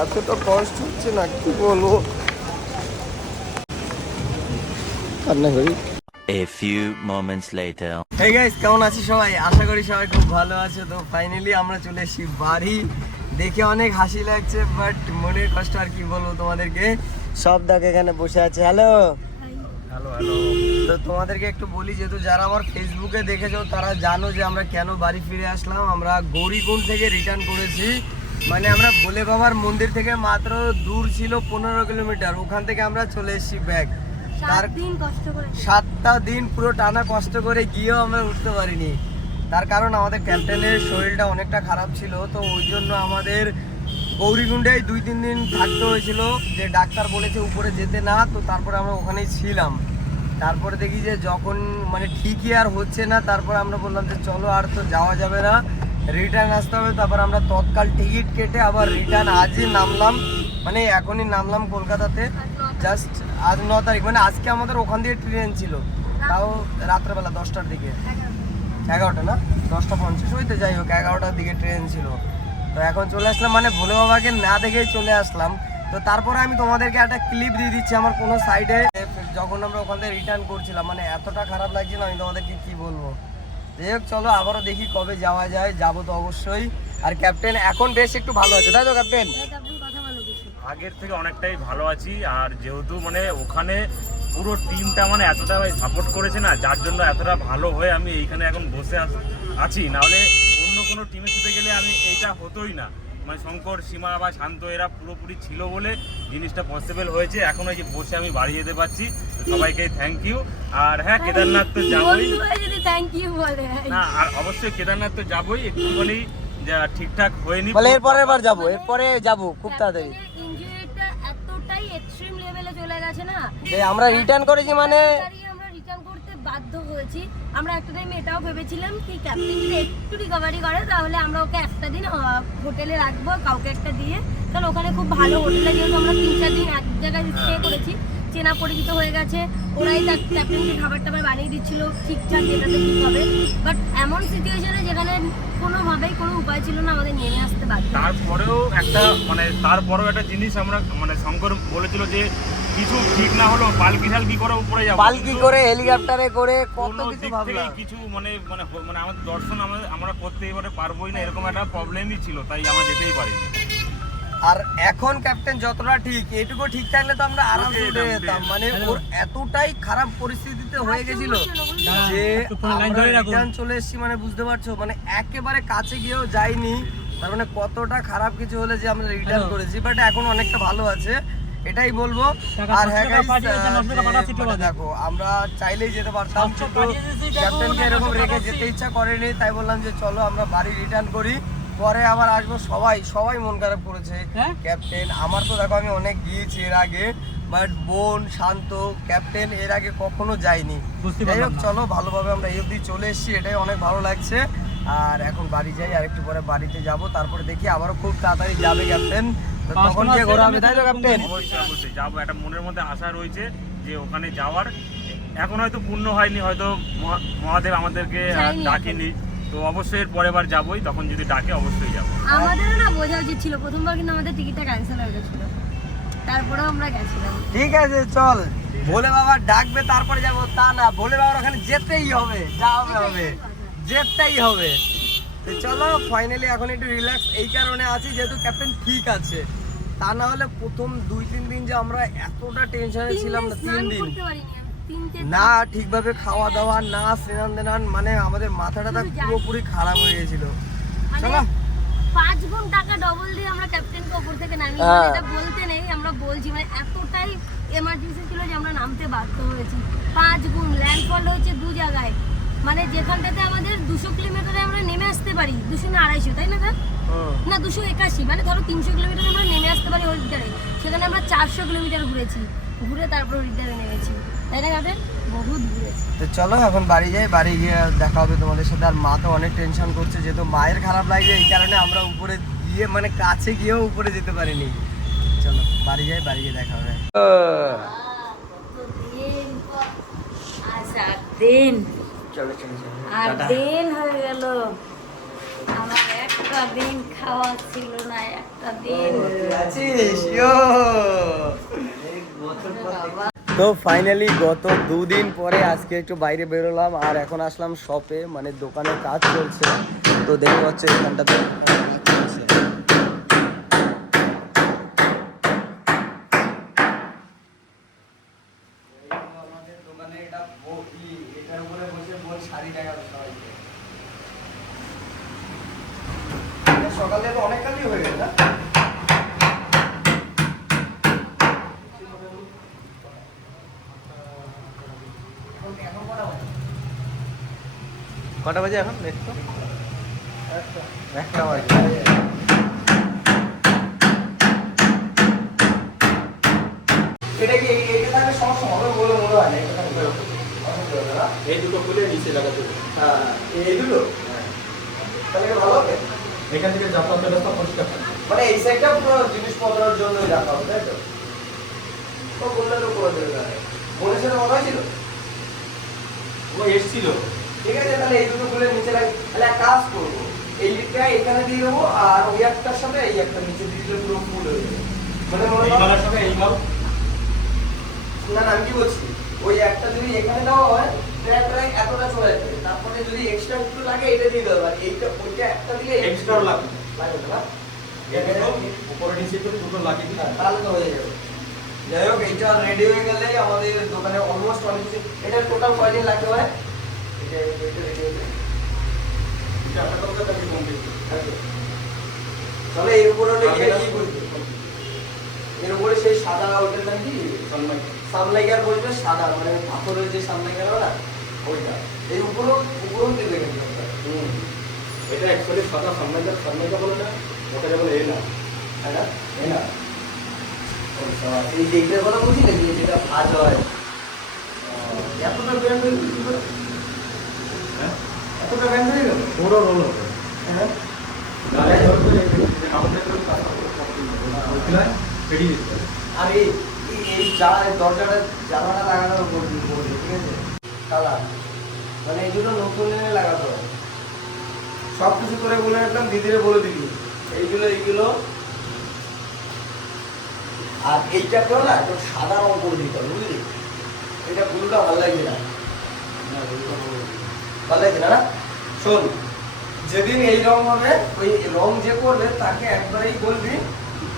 এতটা কষ্ট হচ্ছে না কি বলব? কান্না করি। A few moments later. এই গাইস কেমন আছি সবাই? আশা করি সবাই খুব ভালো আছে। তো ফাইনালি আমরা চলে এসেছি বাড়ি। দেখে অনেক হাসি লাগছে বাট মনের কষ্ট আর কি বলব তোমাদেরকে? সব দেখ এখানে বসে আছে। হ্যালো হ্যালো হ্যালো তো তোমাদেরকে একটু বলি যেহেতু যারা আমার ফেসবুকে দেখেছ তারা জানো যে আমরা কেন বাড়ি ফিরে আসলাম। আমরা গৌরীকুণ্ড থেকে রিটার্ন করেছি। মানে আমরা ভোলে বাবার মন্দির থেকে মাত্র দূর ছিল পনেরো কিলোমিটার। ওখান থেকে আমরা চলে এসেছি ব্যাগ। তার সাতটা দিন পুরো টানা কষ্ট করে গিয়েও আমরা উঠতে পারিনি। তার কারণ আমাদের ক্যাপ্টেনের শরীরটা অনেকটা খারাপ ছিল তো ওই জন্য আমাদের গৌরীকুণ্ডেই দুই তিন দিন থাকতে হয়েছিল যে ডাক্তার বলেছে উপরে যেতে না তো তারপরে আমরা ওখানেই ছিলাম। তারপরে দেখি যে যখন মানে ঠিকই আর হচ্ছে না তারপর আমরা বললাম যে চলো আর তো যাওয়া যাবে না। রিটার্ন আসতে হবে, তারপর আমরা তৎকাল টিকিট কেটে আবার রিটার্ন আজই নামলাম। মানে এখনই নামলাম কলকাতাতে। জাস্ট আজ ন তারিখ মানে আজকে আমাদের ওখান দিয়ে ট্রেন ছিল। তাও রাত্রেবেলা, দশটার দিকে। এগারোটা না? দশটা পঞ্চাশ। হইতে যাই হোক, এগারোটার দিকে ট্রেন ছিল। তো এখন চলে আসলাম মানে ভোলে বাবাকে না দেখেই চলে আসলাম। তো তারপরে আমি তোমাদেরকে একটা ক্লিপ দিয়ে দিচ্ছি আমার কোনো সাইডে যখন আমরা ওখান থেকে রিটার্ন করছিলাম মানে এতটা খারাপ লাগছিল, আমি তোমাদেরকে কি বলব? যাই হোক চলো আবারও দেখি কবে যাওয়া যায়। যাব তো অবশ্যই। আর ক্যাপ্টেন এখন বেশ একটু ভালো আছে। তাই তো ক্যাপ্টেন? কিছু। আগের থেকে অনেকটাই ভালো আছি। আর যেহেতু মানে ওখানে পুরো টিমটা মানে এতটা সাপোর্ট করেছে না যার জন্য এতটা ভালো হয়ে আমি এইখানে এখন বসে আছি। নাহলে অন্য কোনো টিমের সাথে গেলে আমি এইটা হতোই না। মানে শঙ্কর সীমা বা শান্ত এরা পুরোপুরি ছিল বলে জিনিসটা পসিবল হয়েছে। এখন এই যে বসে আমি বাড়ি যেতে পারছি। সবাইকে থ্যাংক ইউ আর হ্যাঁ কেদারনাথ তো যাবোই। বন্ধু যদি থ্যাংক ইউ বলে। না আর অবশ্যই কেদারনাথ তো যাবোই। একটুখানি যা ঠিকঠাক হয়নি। বলে এরপরের বার যাব। এরপরে যাব খুব তাড়াতাড়ি। ইনজুরিটা এতটাই এক্সট্রিম লেভেলে চলে গেছে না। যে আমরা রিটার্ন করেছি মানে রিটার্ন করতে বাধ্য হয়েছি। আমরা একটা টাইম এটাও ভেবেছিলাম কি ক্যাপ্টেন যদি একটু রিকভারি করে তাহলে আমরা ওকে একটা দিন হোটেলে রাখব কাউকে একটা দিয়ে। কারণ ওখানে খুব ভালো হোটেলে যেহেতু আমরা তিন চার দিন এক জায়গায় স্টে করেছি। চেনা পরিচিত হয়ে গেছে ওরাই তার ক্যাপ্টেনকে খাবার টাবার বানিয়ে দিচ্ছিল ঠিকঠাক যেটাতে ঠিক হবে। বাট এমন সিচুয়েশনে যেখানে কোনোভাবেই কোনো উপায় ছিল না আমাদের নেমে আসতে বাধ্য। তারপরেও একটা মানে তারপরেও একটা জিনিস আমরা মানে শঙ্কর বলেছিল যে কিছু ঠিক না হলো পালকি ঝালকি করে উপরে যাব। পালকি করে হেলিকপ্টারে করে কত কিছু ভাবলাম কিছু মানে মানে মানে আমাদের দর্শন আমাদের আমরা করতে এবারে পারবোই না এরকম একটা প্রবলেমই ছিল তাই আমরা যেতেই পারি আর এখন ক্যাপ্টেন যতটা ঠিক এটুকু ঠিক থাকলে তো আমরা আরামসে উঠে যেতাম। মানে ওর এতটাই খারাপ পরিস্থিতিতে হয়ে গেছিল যে আমরা রিটার্ন চলে এসেছি মানে বুঝতে পারছ? মানে একেবারে কাছে গিয়েও যাইনি। তার মানে কতটা খারাপ কিছু হলে যে আমরা রিটার্ন করেছি বাট এখন অনেকটা ভালো আছে। এটাই বলব। আর হ্যাঁ মানে দেখো আমরা চাইলেই যেতে পারতাম কিন্তু ক্যাপ্টেনকে এরকম রেখে যেতে ইচ্ছা করেনি তাই বললাম যে চলো আমরা বাড়ি রিটার্ন করি। পরে আবার আসব সবাই সবাই মন খারাপ করেছে। ক্যাপ্টেন আমার তো দেখো আমি অনেক গিয়েছি এর আগে বাট বোন শান্ত ক্যাপ্টেন এর আগে কখনো যায়নি যাই হোক চলো ভালোভাবে আমরা এই অবধি চলে এসেছি এটাই অনেক ভালো লাগছে। আর এখন বাড়ি যাই আর একটু পরে বাড়িতে যাব তারপরে দেখি আবারও খুব তাড়াতাড়ি যাবে ক্যাপ্টেন তখন গিয়ে ঘোরা হবে। তাই তো ক্যাপ্টেন অবশ্যই অবশ্যই। যাব। একটা মনের মধ্যে আশা রয়েছে যে ওখানে যাওয়ার। এখন হয়তো পূর্ণ হয়নি হয়তো মহা- মহাদেব আমাদেরকে ডাকেনি। তো অবশ্যই এর পরের বার যাবোই। তখন যদি ডাকে অবশ্যই যাব। আমাদেরও না বোঝা উচিত ছিল। প্রথমবার কিন্তু আমাদের টিকিটটা ক্যান্সেল হয়ে গেছিল। তারপরেও আমরা গেছিলাম। ঠিক আছে চল। ভোলে বাবা ডাকবে তারপরে যাব। তা না ভোলে বাবার ওখানে যেতেই হবে। যা হবে হবে। যেতেই হবে। তো চলো ফাইনালি এখন একটু রিল্যাক্স এই কারণে আছি যেহেতু ক্যাপ্টেন ঠিক আছে। তা না হলে প্রথম দুই তিন দিন যে আমরা এতটা টেনশনে ছিলাম না তিন দিন। না ঠিকভাবে খাওয়া দাওয়া না স্নান দেনান মানে আমাদের মাথাটা তো পুরোপুরি খারাপ হয়ে গেছিল। চলো। পাঁচ গুণ টাকা ডবল দিয়ে আমরা ক্যাপ্টেনকে ওপর থেকে নামিয়ে হ্যাঁ। এটা বলতে নেই আমরা বলছি মানে এতটাই এমার্জেন্সি ছিল যে আমরা নামতে বাধ্য হয়েছি। পাঁচ গুণ ল্যান্ডফল হয়েছে দু জায়গায়। মানে যেখানটাতে আমাদের দুশো কিলোমিটারে আমরা নেমে আসতে পারি দুশো না আড়াইশো তাই না? হুম। না দুশো একাশি মানে ধরো তিনশো কিলোমিটার আমরা নেমে আসতে পারি হরিদ্বারে সেখানে আমরা চারশো কিলোমিটার ঘুরেছি ঘুরে তারপর হরিদ্বারে নেমেছি। তাই না ক্যাপ্টেন বহুত ঘুরেছি। তো চলো এখন বাড়ি যাই বাড়ি গিয়ে দেখা হবে তোমাদের সাথে। আর মা তো অনেক টেনশন করছে যেহেতু মায়ের খারাপ লাগছে এই কারণে আমরা উপরে গিয়ে মানে কাছে গিয়েও উপরে যেতে পারিনি। চলো বাড়ি যাই বাড়ি গিয়ে দেখা হবে। আচ্ছা দিন। চলো চলো চলো আর দিন হয়ে গেল। আমার একটা একটা দিন খাওয়া ছিল না একটা দিন। আছিস? তো ফাইনালি গত দুদিন পরে আজকে একটু বাইরে বেরোলাম আর এখন আসলাম শপে মানে দোকানে কাজ চলছে। তো দেখতে পাচ্ছ এখানটাতে কাজ চলছে। আমাদের দোকানে এটা ব- ই- এটার উপরে বসে বোন শাড়ি দেখাবে সবাইকে এটা সকালে তো অনেক কাজই হয়ে গেছে না কটা বাজে এখন? দেখতো একটা বাজে। এটা কি এইটা থাকলে সমস্যা হবে বলে মনে হয় না এটা থাকলে অসুবিধা হবে না? এই দুটো খুলে নিচে লাগাতে হ্যাঁ এই দুটো? তাহলে ভালো হবে? এখান থেকে যাতায়াত ব্যবস্থা পরিষ্কার থাকবে। মানে এই সাইডটা পুরো জিনিসপত্রের জন্য রাখা হবে তাই তো? দেবে হয়েছিল ও এসছিল। ঠিক আছে তাহলে এই দুটো খুলে নিচে রাখি। তাহলে এক কাজ করব এইটা এখানে দিয়ে দেবো আর ওই একটার সাথে এই একটা নিচে দিয়ে দিলে পুরো ফুল হয়ে যাবে। মানে মনে এই মালার সঙ্গে এই মাল না না আমি কি বলছি? ওই একটা যদি এখানে দেওয়া হয় প্রায় প্রায় এতটা চলে যাবে। তারপরে যদি এক্সট্রা একটু লাগে এটা দিয়ে আর এইটা ওইটা একটা দিলে এক্সট্রাও লাগবে। লাগবে না। উপরে নিচে করে দুটো লাগিয়ে তাহলে তো হয়ে যাবে। যাই হোক এইটা রেডি হয়ে গেলে আমাদের দোকানে অলমোস্ট অনেক এটা টোটাল কয়দিন লাগতে হয়ে তাহলে এর উপরে কি বলবে? এর উপরে সেই সাদা ওইটার নাম কি সম্মান সানলাইকার বলবে সাদা মানে পাথরের যে সানলাইকার হয় না ওইটা। এর উপরেও উপরেও ওটা। হুম। এটা অ্যাকচুয়ালি সাদা সামনাইকার সামনাইকার বলে না ওটা যেমন এই না। তাই না? এই না? বাবা, এই যে এইটার কথা বলছি নাকি? যেটা ভাজ হয়। এতটা ব্র্যান্ড হয়ে গেল কি করে? হ্যাঁ এতটা ব্র্যান্ড হয়ে গেল? পুরো রোল হবে হ্যাঁ। করে এই যে কাপড়টা করে কাজ করতে হবে। আর এই যা দরজাটা জানালা লাগানোর উপর ঠিক আছে? কালার মানে এই দুটো নতুন এনে লাগাতে হবে। সব কিছু করে বলে রাখলাম দিদিরে বলে দিবি। এইগুলো এইগুলো। আর এইটাকেও না একটু সাদা রং করে দিতে হবে বুঝলি? এটা ব্লুটা ভালো লাগবে না। ভালো লাগবে। না? শোন যেদিন এই রং হবে ওই রং যে করবে তাকে একবারেই বলবি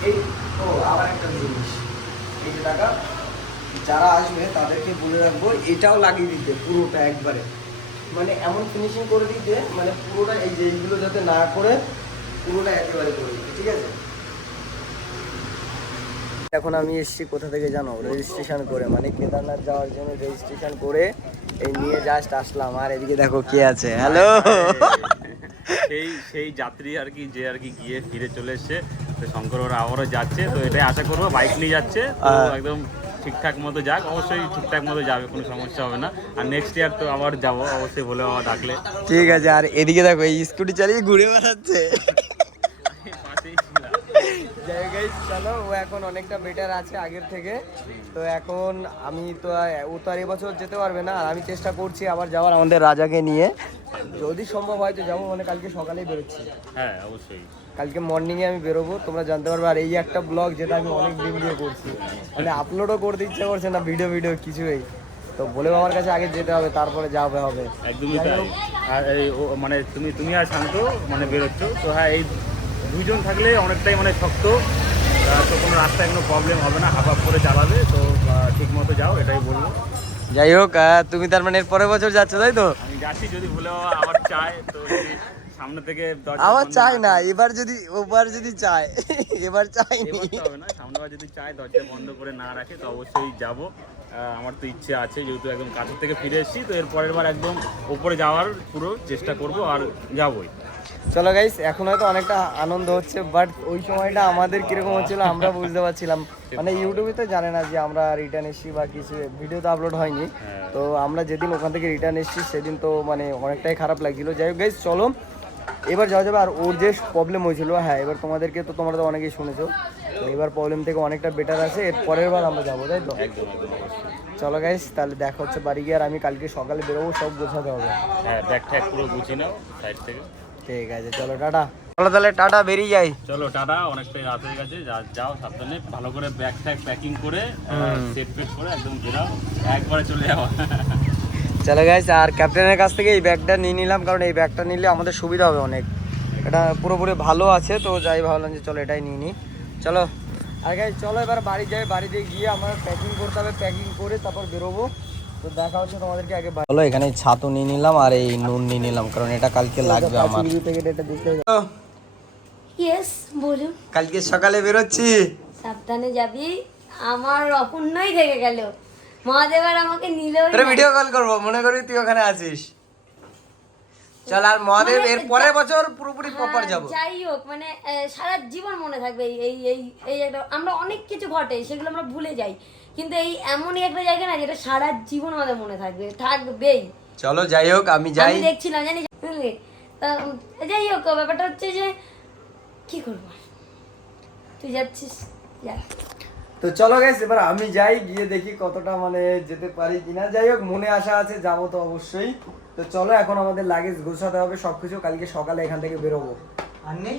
এই ও আবার একটা জিনিস এই টাকা যারা আসবে তাদেরকে বলে রাখব এটাও লাগিয়ে দিতে পুরোটা একবারে। মানে এমন ফিনিশিং করে দিতে মানে পুরোটা এই যে এইগুলো যাতে না করে পুরোটা একেবারে করে দিতে ঠিক আছে? এখন আমি এসেছি কোথা থেকে জানো? রেজিস্ট্রেশন করে মানে কেদারনাথ যাওয়ার জন্য রেজিস্ট্রেশন করে এই নিয়ে জাস্ট আসলাম। আর এদিকে দেখো কে আছে। হ্যালো সেই সেই যাত্রী আর কি যে আর কি গিয়ে ফিরে চলে এসছে। তো শঙ্কর ওরা আবারও যাচ্ছে তো এটাই আশা করব বাইক নিয়ে যাচ্ছে। তো একদম ঠিকঠাক মতো যাক অবশ্যই ঠিকঠাক মতো যাবে কোনো সমস্যা হবে না। আর নেক্সট ইয়ার তো আবার যাব অবশ্যই বলে বাবা ডাকলে। ঠিক আছে আর এদিকে দেখো এই স্কুটি চালিয়ে ঘুরে বেড়াচ্ছে। যাই চলো ও এখন অনেকটা বেটার আছে আগের থেকে। তো এখন আমি তো ও তো আর এবছর যেতে পারবে না আর আমি চেষ্টা করছি আবার যাওয়ার আমাদের রাজাকে নিয়ে। যদি সম্ভব হয় তো যাব মানে কালকে সকালেই বেরোচ্ছি। হ্যাঁ অবশ্যই। কালকে মর্নিংয়ে আমি বেরোবো তোমরা জানতে পারবে। আর এই একটা ব্লগ যেটা আমি অনেক দিন দিয়ে করছি মানে আপলোডও করতে ইচ্ছে করছে না ভিডিও ভিডিও কিছুই। তো বলে আমার কাছে আগে যেতে হবে তারপরে যাবে হবে। একদমই তাই। আর মানে তুমি তুমি আর শান্ত মানে বেরোচ্ছ। তো হ্যাঁ এই দুজন থাকলে অনেকটাই মানে শক্ত। তো কোনো রাস্তায় কোনো প্রবলেম হবে না হাফ হাফ করে চালাবে তো ঠিক মতো যাও এটাই বলব। যাই হোক তুমি তার মানে এর পরের বছর যাচ্ছ তাই তো? আমি যাচ্ছি যদি ভুলে আবার চায় তো সামনে থেকে দরজা আবার চাই না এবার যদি ওবার যদি চায় এবার হবে না সামনেবার যদি চায় দরজা বন্ধ করে না রাখে তো অবশ্যই যাব। আমার তো ইচ্ছে আছে যেহেতু একদম কাছের থেকে ফিরে এসেছি তো এর পরের বার একদম উপরে যাওয়ার পুরো চেষ্টা করব আর যাবই। চলো গাইস এখন হয়তো অনেকটা আনন্দ হচ্ছে বাট ওই সময়টা আমাদের কীরকম হচ্ছিল আমরা বুঝতে পারছিলাম। মানে ইউটিউবে তো জানে না যে আমরা রিটার্ন এসেছি বা কিছু ভিডিও তো আপলোড হয়নি। হ্যাঁ। তো আমরা যেদিন ওখান থেকে রিটার্ন এসেছি সেদিন তো মানে অনেকটাই খারাপ লাগছিল। যাই হোক গাইস চলো। এবার যাওয়া যাবে আর ওর যে প্রবলেম হয়েছিল হ্যাঁ এবার তোমাদেরকে তো তোমরা তো অনেকেই শুনেছো তো এবার প্রবলেম থেকে অনেকটা বেটার আছে এর পরের বার আমরা যাব তাই তো? চলো গাইস তাহলে দেখা হচ্ছে বাড়ি গিয়ে আর আমি কালকে সকালে বেরোবো সব গোছাতে হবে। হ্যাঁ ব্যাগ পুরো গুছিয়ে নাও সাইড থেকে। ঠিক আছে চলো টাটা। চলো তাহলে টাটা বেরিয়ে যাই। চলো টাটা অনেকটাই রাত হয়ে গেছে যা যাও সাবধানে ভালো করে ব্যাগ ট্যাগ প্যাকিং করে সেট ফেট করে একদম বেরাও একবারে চলে যাও। চলে গেছে আর ক্যাপ্টেনের কাছ থেকে এই ব্যাগটা নিয়ে নিলাম কারণ এই ব্যাগটা নিলে আমাদের সুবিধা হবে অনেক। এটা পুরোপুরি ভালো আছে তো যাই ভাবলাম যে চলো এটাই নিয়ে নিই। চলো। আর গাই চলো এবার বাড়ি যাই বাড়িতে গিয়ে আমার প্যাকিং করতে হবে প্যাকিং করে তারপর বেরোবো। তো দেখা হচ্ছে তোমাদেরকে আগে চলো এখানে ছাতু নিয়ে নিলাম আর এই নুন নিয়ে নিলাম কারণ এটা কালকে লাগবে আমার। ইয়েস বলুন। কালকে সকালে বেরোচ্ছি। সাবধানে যাবি আমার অপূর্ণই থেকে গেল। মহাদেব আর আমাকে নিলেও ভিডিও কল করব মনে করি তুই ওখানে আছিস। চল আর মহাদেব মানে এর পরের বছর পুরোপুরি প্রপার হ্যাঁ, যাব। যাই হোক মানে সারা জীবন মনে থাকবে এই এই এই এই আমরা অনেক কিছু ঘটে সেগুলো আমরা ভুলে যাই। কিন্তু এই এমনই একটা জায়গা না যেটা সারা জীবন আমাদের মনে থাকবে থাকবেই। চলো যাই হোক আমি যাই। আমি দেখছিলাম জানিস? তা, যাই হোক ব্যাপারটা হচ্ছে যে কি করব? তুই যাচ্ছিস? যা। তো চলো গাইস এবার আমি যাই গিয়ে দেখি কতটা মানে যেতে পারি কিনা। যাই হোক মনে আশা আছে যাব তো অবশ্যই। তো চলো এখন আমাদের লাগেজ গোছাতে হবে সবকিছু। কালকে সকালে এখান থেকে বেরোবো। আর নেই?